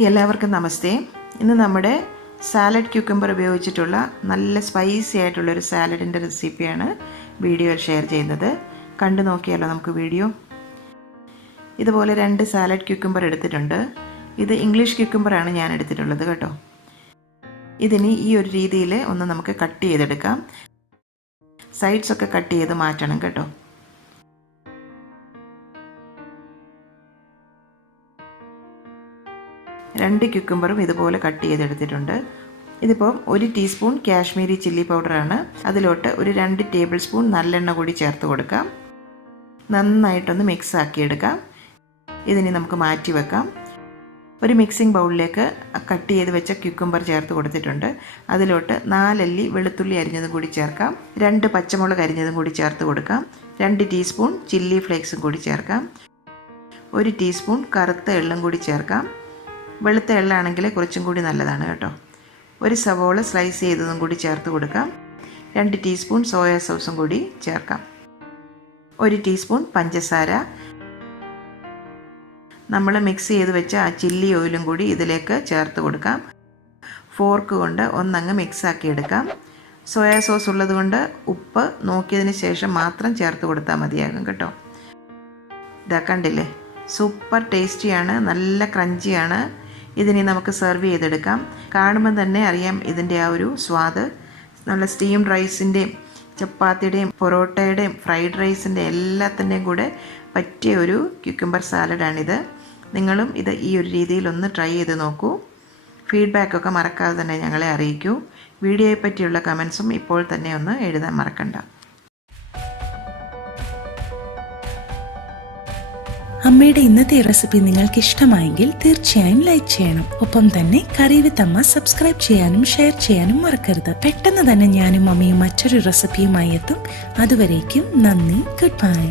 എല്ലാവർക്കും നമസ്തേ. ഇന്ന് നമ്മുടെ സാലഡ് ക്യൂക്കമ്പർ ഉപയോഗിച്ചിട്ടുള്ള നല്ല സ്പൈസി ആയിട്ടുള്ളൊരു സാലഡിൻ്റെ റെസിപ്പിയാണ് വീഡിയോയിൽ ഷെയർ ചെയ്യുന്നത്. കണ്ടു നോക്കിയാലോ നമുക്ക് വീഡിയോ. ഇതുപോലെ 2 സാലഡ് ക്യൂക്കമ്പർ എടുത്തിട്ടുണ്ട്. ഇത് ഇംഗ്ലീഷ് ക്യൂക്കമ്പറാണ് ഞാൻ എടുത്തിട്ടുള്ളത് കേട്ടോ. ഇതിന് ഈ ഒരു രീതിയിൽ ഒന്ന് നമുക്ക് കട്ട് ചെയ്തെടുക്കാം. സൈഡ്സൊക്കെ കട്ട് ചെയ്ത് മാറ്റണം കേട്ടോ. രണ്ട് ക്യൂക്കമ്പറും ഇതുപോലെ കട്ട് ചെയ്തെടുത്തിട്ടുണ്ട്. ഇതിപ്പോൾ 1 ടീസ്പൂൺ കാശ്മീരി ചില്ലി പൗഡറാണ്. അതിലോട്ട് ഒരു 2 ടേബിൾ സ്പൂൺ നല്ലെണ്ണ കൂടി ചേർത്ത് കൊടുക്കാം. നന്നായിട്ടൊന്ന് മിക്സ് ആക്കിയെടുക്കാം. ഇതിനി നമുക്ക് മാറ്റി വെക്കാം. ഒരു മിക്സിംഗ് ബൗളിലേക്ക് കട്ട് ചെയ്ത് വെച്ച ക്യൂക്കമ്പർ ചേർത്ത് കൊടുത്തിട്ടുണ്ട്. അതിലോട്ട് 4 അല്ലി വെളുത്തുള്ളി അരിഞ്ഞതും കൂടി ചേർക്കാം. 2 പച്ചമുളക് അരിഞ്ഞതും കൂടി ചേർത്ത് കൊടുക്കാം. 2 ടീസ്പൂൺ ചില്ലി ഫ്ലേക്സും കൂടി ചേർക്കാം. 1 ടീസ്പൂൺ കറുത്ത എള്ളും കൂടി ചേർക്കാം. വെളുത്ത എള്ളാണെങ്കിൽ കുറച്ചും കൂടി നല്ലതാണ് കേട്ടോ. ഒരു സവോള സ്ലൈസ് ചെയ്തതും കൂടി ചേർത്ത് കൊടുക്കാം. 2 ടീസ്പൂൺ സോയാ സോസും കൂടി ചേർക്കാം. 1 ടീസ്പൂൺ പഞ്ചസാര. നമ്മൾ മിക്സ് ചെയ്ത് വെച്ച ആ ചില്ലി ഓയിലും കൂടി ഇതിലേക്ക് ചേർത്ത് കൊടുക്കാം. ഫോർക്ക് കൊണ്ട് ഒന്നങ്ങ് മിക്സ് ആക്കി എടുക്കാം. സോയാ സോസ് ഉള്ളതുകൊണ്ട് ഉപ്പ് നോക്കിയതിന് ശേഷം മാത്രം ചേർത്ത് കൊടുത്താൽ മതിയാകും കേട്ടോ. ഇതാ കണ്ടില്ലേ, സൂപ്പർ ടേസ്റ്റിയാണ്, നല്ല ക്രഞ്ചിയാണ്. ഇതിനി നമുക്ക് സെർവ് ചെയ്തെടുക്കാം. കാണുമ്പോൾ തന്നെ അറിയാം ഇതിൻ്റെ ആ ഒരു സ്വാദ്. നല്ല സ്റ്റീംഡ് റൈസിൻ്റെയും ചപ്പാത്തിയുടെയും പൊറോട്ടയുടെയും ഫ്രൈഡ് റൈസിൻ്റെ എല്ലാത്തിൻ്റെയും കൂടെ പറ്റിയ ഒരു ക്യൂക്കമ്പർ സാലഡാണിത്. നിങ്ങളും ഇത് ഈ ഒരു രീതിയിലൊന്ന് ട്രൈ ചെയ്ത് നോക്കൂ. ഫീഡ്ബാക്കൊക്കെ മറക്കാതെ തന്നെ ഞങ്ങളെ അറിയിക്കൂ. വീഡിയോയെ പറ്റിയുള്ള കമൻസും ഇപ്പോൾ തന്നെ ഒന്ന് എഴുതാൻ മറക്കണ്ട. അമ്മയുടെ ഇന്നത്തെ റെസിപ്പി നിങ്ങൾക്ക് ഇഷ്ടമായെങ്കിൽ തീർച്ചയായും ലൈക്ക് ചെയ്യണം. ഒപ്പം തന്നെ കറി വിത്ത് അമ്മ സബ്സ്ക്രൈബ് ചെയ്യാനും ഷെയർ ചെയ്യാനും മറക്കരുത്. പെട്ടെന്ന് തന്നെ ഞാനും അമ്മയും മറ്റൊരു റെസിപ്പിയുമായി എത്തും. അതുവരേക്കും നന്ദി. Good bye.